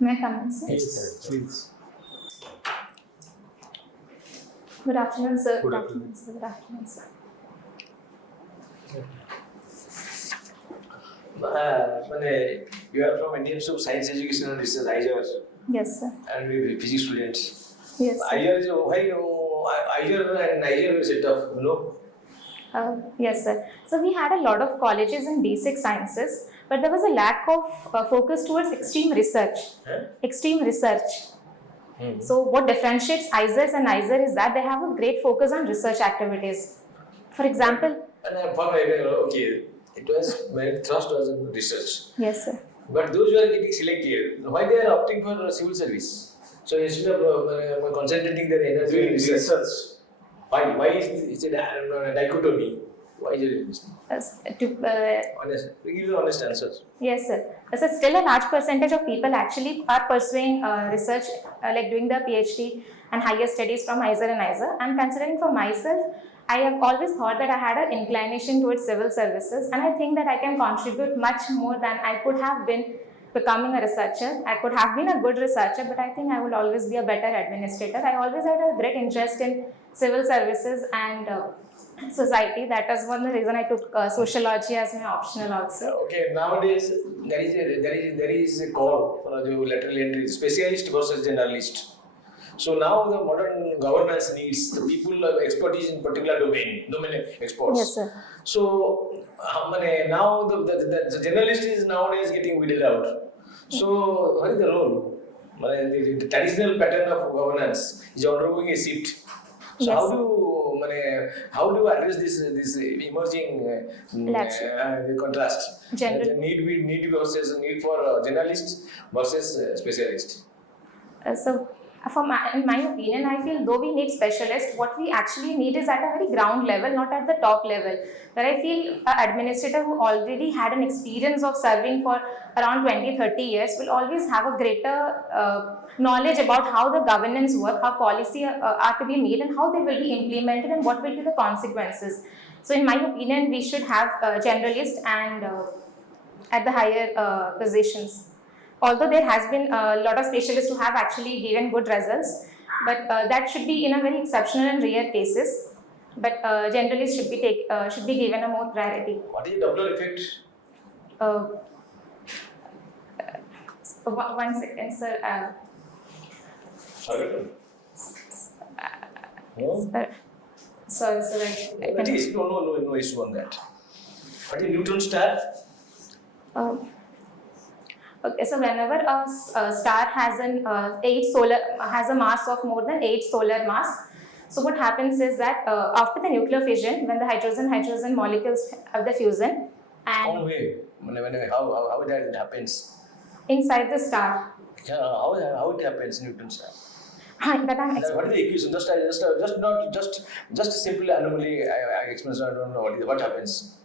May I come in, sir? Yes, please. Good afternoon, sir. Good afternoon. Sir. Good afternoon, sir. You are from Indian Institute of Science Education and Research, IJR, Yes, sir. and we physics students. Yes, sir. IJR is why IJR and IJR is set up, Yes, sir. So we had a lot of colleges in basic sciences, but there was a lack of focus towards extreme research. Extreme research. So what differentiates ISERs and ISER is that they have a great focus on research activities. For example, And I thought, okay, it was my thrust was in research. yes, sir. But those who are getting selected, why they are opting for civil service? So instead of concentrating their energy in research, why is it a dichotomy? Why is it this? Honest, we give you honest answers. Yes, sir. So still a large percentage of people actually are pursuing research, like doing their PhD and higher studies from ISER and ISER. And considering for myself, I have always thought that I had an inclination towards civil services, and I think that I can contribute much more than I could have been becoming a researcher. I could have been a good researcher, but I think I will always be a better administrator. I always had a great interest in civil services and society. That is one reason I took sociology as my optional also. Okay, nowadays there is a call for the lateral entry, specialist versus generalist. So now the modern governance needs the people of expertise in particular domain experts. Yes, sir. So now the generalist is nowadays getting weeded out. So what is the role? The traditional pattern of governance is undergoing a shift. So Yes. how do you address this emerging the contrast? General. The need versus need for generalists versus specialists. So, in my opinion, I feel though we need specialists, what we actually need is at a very ground level, not at the top level. Where I feel an administrator who already had an experience of serving for around 20-30 years will always have a greater knowledge about how the governance work, how policy are to be made, and how they will be implemented, and what will be the consequences. So, in my opinion, we should have generalists and at the higher positions. Although there has been a lot of specialists who have actually given good results, but that should be in a very exceptional and rare cases. But generalists should be given a more priority. What is the Doppler effect? One second, sir. Sorry. No? Sorry, sir. It is no issue on that. What is neutron star? Okay, so whenever a star has has a mass of more than 8 solar mass, so what happens is that after the nuclear fission, when the hydrogen molecules have the fusion, and How that happens? inside the star, Yeah, how it happens in neutron star? that I'm What is the equation? Just a simple anomaly. I explain. So I don't know what happens.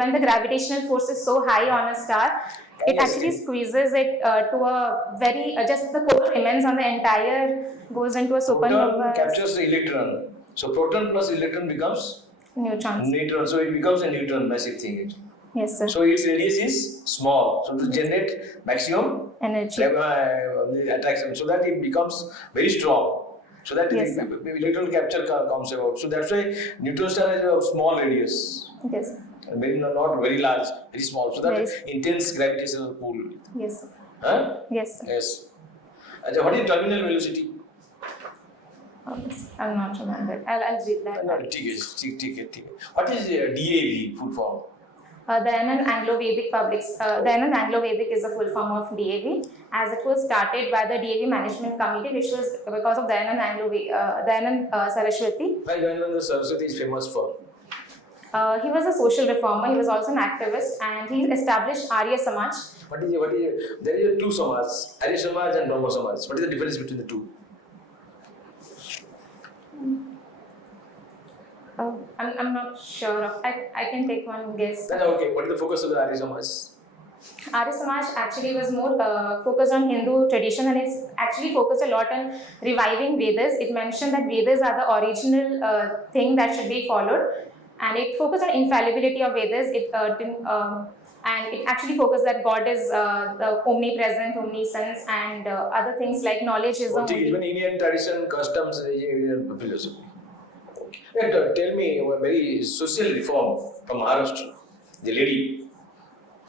when the gravitational force is so high on a star, it Yes, actually yes. squeezes it to a very just the core remains on the entire goes into a Proton supernova captures the electron. So proton plus electron becomes neutrons. neutron. So it becomes a neutron massive thing. Yes, sir. So its radius is small. So to generate maximum Energy. attraction, so that it becomes very strong. So that Yes, the electron capture comes about. So that's why neutron star has a small radius. Yes. Not very large, very small. So that Very- intense gravitational pull. Yes, sir. Huh? Yes, sir. Yes. What is terminal velocity? I'm not remembered. I'll read that. What is DAV full form? Dayanand Anglo-Vedic Dayanand Anglo-Vedic is the full form of DAV, as it was started by the DAV Management Committee, which was because of Dayanand Saraswati. Why Generalist Saraswati is famous for? He was a social reformer. He was also an activist, and he established Arya Samaj. There is two Samas, Arya Samaj and Brahmo Samaj. What is the difference between the two? I'm not sure of. I can take one guess. Okay, what is the focus of the Arya Samaj? Arya Samaj actually was more focused on Hindu tradition, and it's actually focused a lot on reviving Vedas. It mentioned that Vedas are the original thing that should be followed, and it focused on infallibility of Vedas. It And it actually focuses that God is the omnipresent, omniscience, and other things like knowledge is the One thing, only. even Indian tradition, customs, Indian philosophy. And tell me a very social reform from Maharashtra. The lady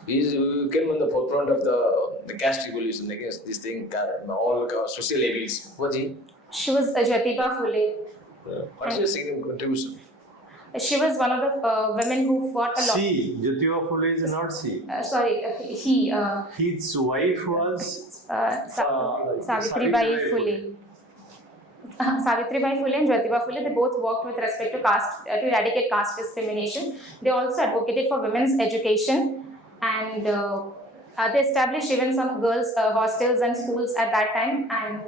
who came on the forefront of the caste revolution against this thing, all social evils. Was he? She was Jyotiba Phule. What's your significant contribution? She was one of the women who fought a lot. She, Jyotiba Phule is not she. He. His wife was Savitribai Phule. Savitribai Phule and Jyotiba Phule, they both worked with respect to caste, to eradicate caste discrimination. They also advocated for women's education, and they established even some girls' hostels and schools at that time. And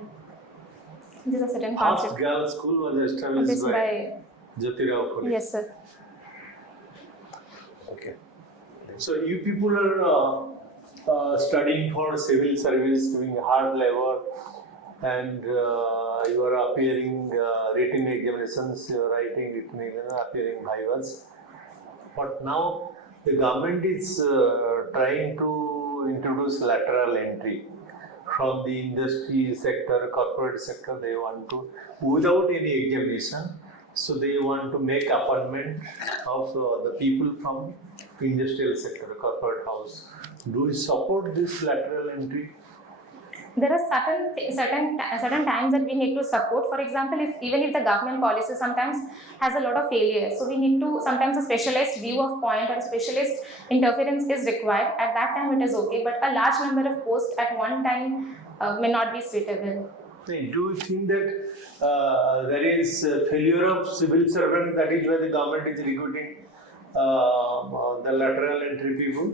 there's a certain First concept. girls' school was established by Jyotiba Phule. Yes, sir. Okay. So you people are studying for civil service, doing hard labor, and you are appearing written examinations, you are writing written examinations, appearing vivas. But now the government is trying to introduce lateral entry from the industry sector, corporate sector. They want to, without any examination, so they want to make appointment of the people from industrial sector, corporate house. Do you support this lateral entry? There are certain times that we need to support. For example, even if the government policy sometimes has a lot of failure, so we need to, sometimes a specialized view of point or a specialist interference is required. At that time it is okay, but a large number of posts at one time may not be suitable. Do you think that there is failure of civil servants, that is why the government is recruiting the lateral entry people?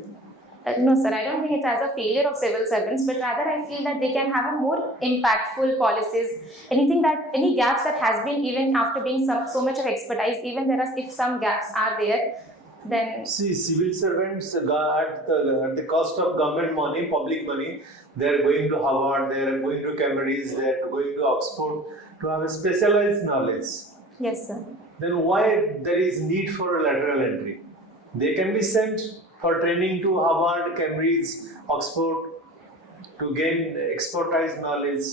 No, sir, I don't think it has a failure of civil servants, but rather I feel that they can have a more impactful policies. Any gaps that has been, even after being so much of expertise, even if some gaps are there, then. See, civil servants at the cost of government money, public money, they are going to Harvard, they are going to Cambridge, they are going to Oxford to have a specialized knowledge. Yes, sir. Then why there is need for a lateral entry? They can be sent for training to Harvard, Cambridge, Oxford to gain expertise knowledge.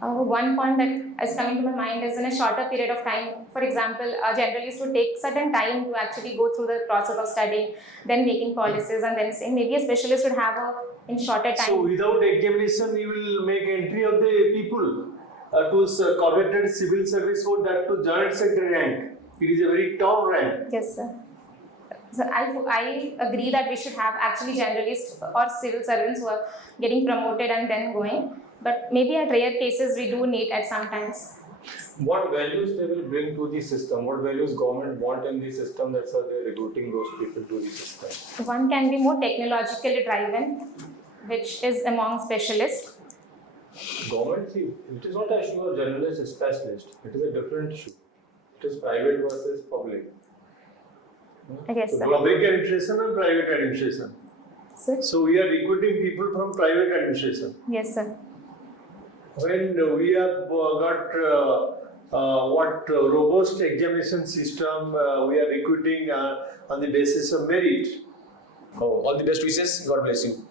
One point that is coming to my mind is in a shorter period of time. For example, a generalist would take certain time to actually go through the process of studying, then making policies, and then saying maybe a specialist would have in shorter time. So without examination, you will make entry of the people to coveted civil service for that to joint secretary rank. It is a very top rank. Yes, sir. So I agree that we should have actually generalists or civil servants who are getting promoted and then going. But maybe at rare cases we do need at some times. What values they will bring to the system? What values government want in the system, that's why they're recruiting those people to the system? One can be more technologically driven, which is among specialists. Government, see, it is not an issue of generalist specialist. It is a different issue. It is private versus public. Yes, sir. Public administration and private administration. Sir? So we are recruiting people from private administration. Yes, sir. When we have got robust examination system, we are recruiting on the basis of merit. Oh, all the best wishes. God bless you.